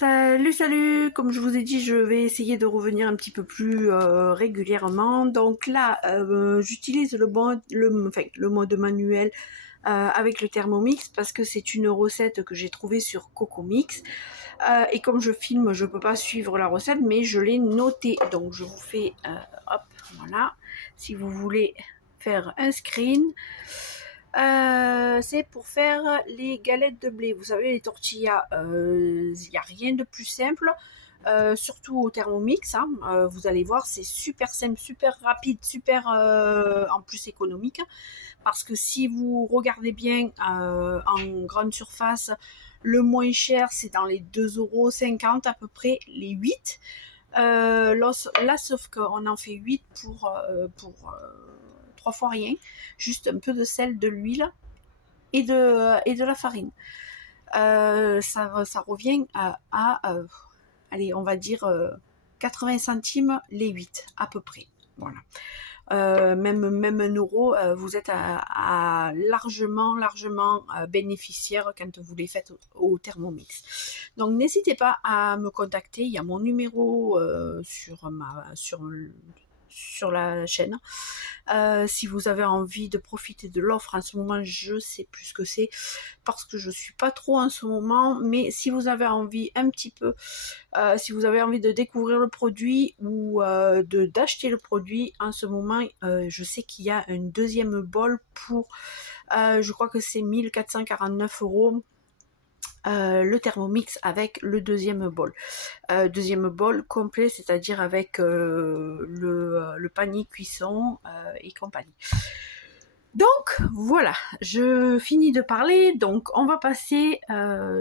Salut, salut! Comme je vous ai dit, je vais essayer de revenir un petit peu plus régulièrement. Donc là, j'utilise le mode manuel avec le Thermomix parce que c'est une recette que j'ai trouvée sur Cocomix. Et comme je filme, je peux pas suivre la recette, mais je l'ai notée. Donc je vous fais, hop, voilà. Si vous voulez faire un screen. C'est pour faire les galettes de blé. Vous savez, les tortillas, il n'y a rien de plus simple, surtout au Thermomix. Hein. Vous allez voir, c'est super simple, super rapide, super en plus économique. Parce que si vous regardez bien en grande surface, le moins cher, c'est dans les 2,50 € à peu près, les 8. Là, sauf qu'on en fait 8 pour 3 fois rien, juste un peu de sel, de l'huile et de la farine. Ça revient allez, on va dire 80 centimes les 8 à peu près. Voilà. Même 1 €, vous êtes largement bénéficiaire quand vous les faites au Thermomix. Donc n'hésitez pas à me contacter, il y a mon numéro sur la chaîne. Si vous avez envie de profiter de l'offre en ce moment, je sais plus ce que c'est parce que je suis pas trop en ce moment, mais si vous avez envie un petit peu, si vous avez envie de découvrir le produit ou d'acheter le produit en ce moment, je sais qu'il y a un deuxième bol pour, je crois que c'est 1 449 €. Le Thermomix avec le deuxième bol complet, c'est-à-dire avec le panier cuisson et compagnie. Donc voilà, je finis de parler, donc on va passer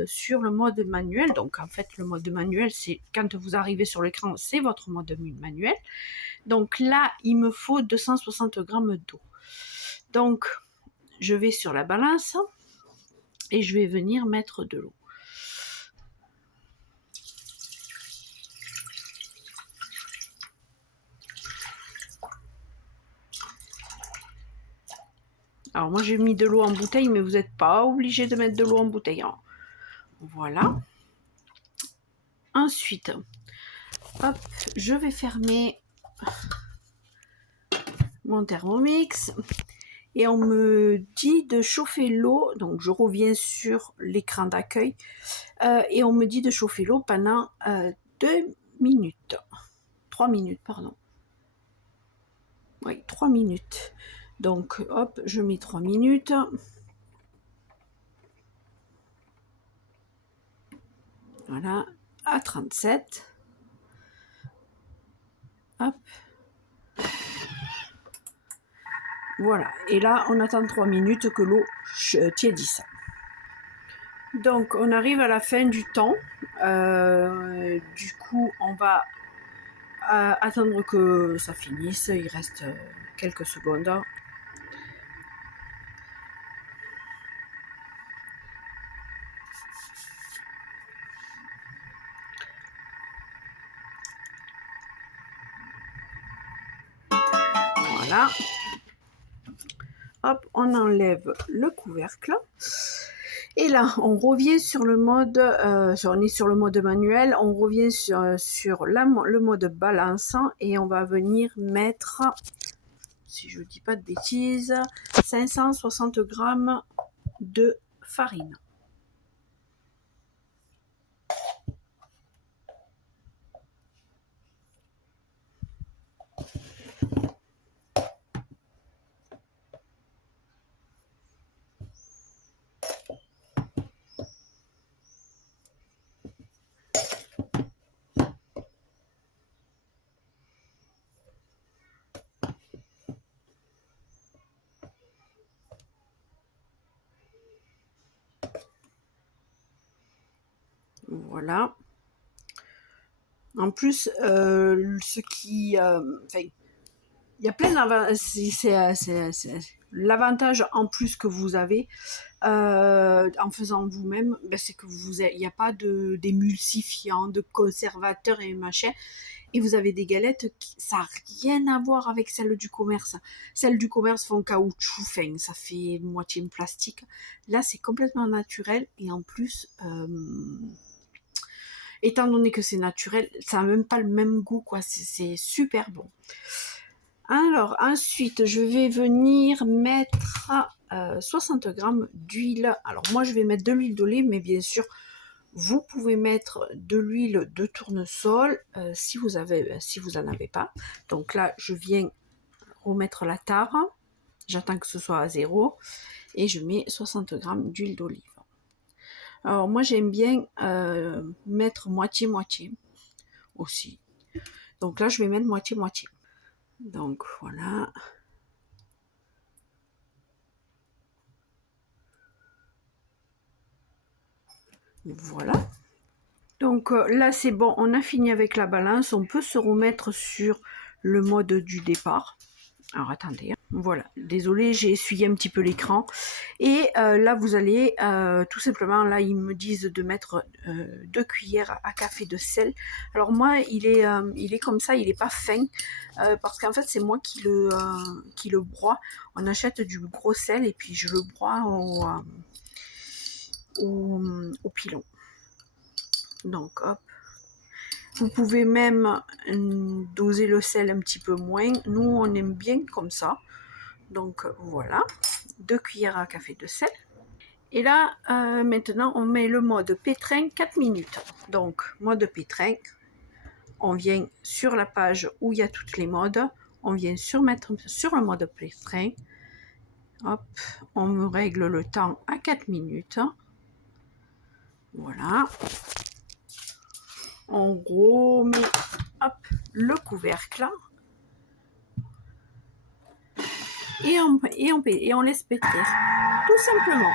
sur le mode manuel. Donc en fait le mode manuel, c'est quand vous arrivez sur l'écran, c'est votre mode manuel. Donc là il me faut 260 grammes d'eau. Donc je vais sur la balance et je vais venir mettre de l'eau. Alors moi j'ai mis de l'eau en bouteille, mais vous n'êtes pas obligé de mettre de l'eau en bouteille. Hein. Voilà. Ensuite, hop, je vais fermer mon Thermomix et on me dit de chauffer l'eau. Donc je reviens sur l'écran d'accueil et on me dit de chauffer l'eau pendant 2 minutes. 3 minutes, pardon. Oui, 3 minutes. Donc hop, je mets 3 minutes. Voilà, à 37. Hop. Voilà, et là on attend 3 minutes que l'eau tiédisse. Donc on arrive à la fin du temps. Du coup on va attendre que ça finisse. Il reste quelques secondes. Voilà. Hop, on enlève le couvercle. Et là, on revient sur le mode, on est sur le mode manuel, on revient sur le mode balance et on va venir mettre, si je ne dis pas de bêtises, 560 grammes de farine. Voilà. En plus, il y a plein d'avantages. C'est l'avantage en plus que vous avez en faisant vous-même, c'est que il n'y a pas d'émulsifiants, de conservateurs et machin. Et vous avez des galettes ça n'a rien à voir avec celles du commerce. Celles du commerce font caoutchouc, ça fait moitié plastique. Là, c'est complètement naturel et en plus, étant donné que c'est naturel, ça n'a même pas le même goût, quoi. C'est super bon. Alors, ensuite, je vais venir mettre 60 g d'huile. Alors, moi, je vais mettre de l'huile d'olive, mais bien sûr, vous pouvez mettre de l'huile de tournesol si vous en avez pas. Donc là, je viens remettre la tare. J'attends que ce soit à 0 et je mets 60 g d'huile d'olive. Alors moi j'aime bien mettre moitié-moitié aussi. Donc là je vais mettre moitié-moitié. Donc voilà. Voilà. Donc là c'est bon, on a fini avec la balance. On peut se remettre sur le mode du départ. Alors attendez, voilà, désolé, j'ai essuyé un petit peu l'écran. Et là vous allez tout simplement, là ils me disent de mettre 2 cuillères à café de sel. Alors moi il est comme ça, il est pas fin, parce qu'en fait c'est moi qui le broie. On achète du gros sel et puis je le broie au pilon. Donc hop. Vous pouvez même doser le sel un petit peu moins. Nous, on aime bien comme ça. Donc voilà, 2 cuillères à café de sel. Et là, maintenant, on met le mode pétrin 4 minutes. Donc, mode pétrin, on vient sur la page où il y a toutes les modes. On vient mettre sur le mode pétrin. Hop, on me règle le temps à 4 minutes. Voilà. On remet hop, le couvercle. Et on laisse pétrir, tout simplement.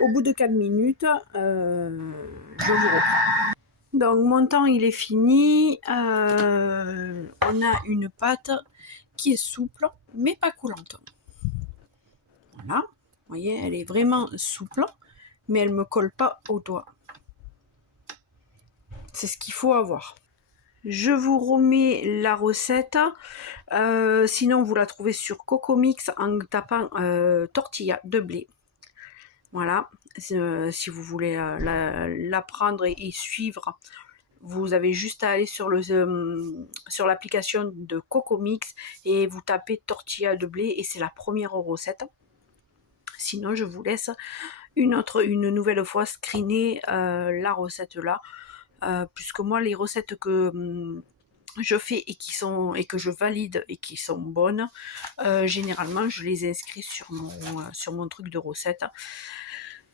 Au bout de 4 minutes, je vous reprends. Donc mon temps il est fini. On a une pâte qui est souple, mais pas coulante. Voilà, vous voyez, elle est vraiment souple, mais elle ne me colle pas aux doigts. C'est ce qu'il faut avoir. Je vous remets la recette. Sinon, vous la trouvez sur Cocomix en tapant tortilla de blé. Voilà, si vous voulez la prendre et suivre, vous avez juste à aller sur l'application de Cocomix et vous tapez tortilla de blé et c'est la première recette. Sinon, je vous laisse une nouvelle fois screener la recette là, puisque moi les recettes que je fais et que je valide et qui sont bonnes, généralement je les inscris sur mon truc de recette.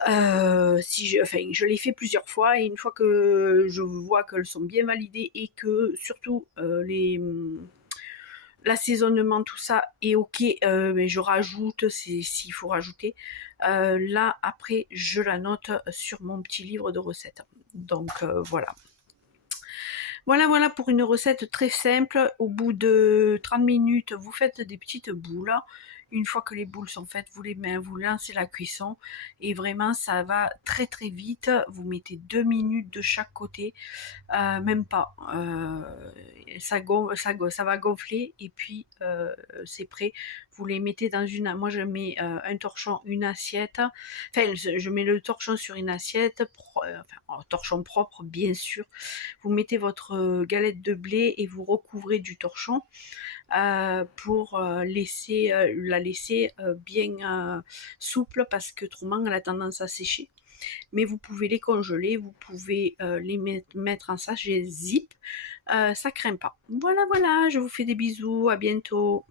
Je les fais plusieurs fois et une fois que je vois qu'elles sont bien validées et que surtout l'assaisonnement, tout ça est ok, mais je rajoute s'il faut rajouter. Là après je la note sur mon petit livre de recettes. Donc voilà. Voilà pour une recette très simple. Au bout de 30 minutes, vous faites des petites boules. Une fois que les boules sont faites, vous lancez la cuisson et vraiment ça va très très vite. Vous mettez 2 minutes de chaque côté, même pas. Ça va gonfler et puis c'est prêt. Vous les mettez dans moi je mets un torchon, une assiette. Enfin, je mets le torchon sur une assiette, torchon propre bien sûr. Vous mettez votre galette de blé et vous recouvrez du torchon pour la laisser bien souple parce que autrement elle a tendance à sécher. Mais vous pouvez les congeler, vous pouvez les mettre en sachet zip, ça craint pas. Voilà, je vous fais des bisous, à bientôt.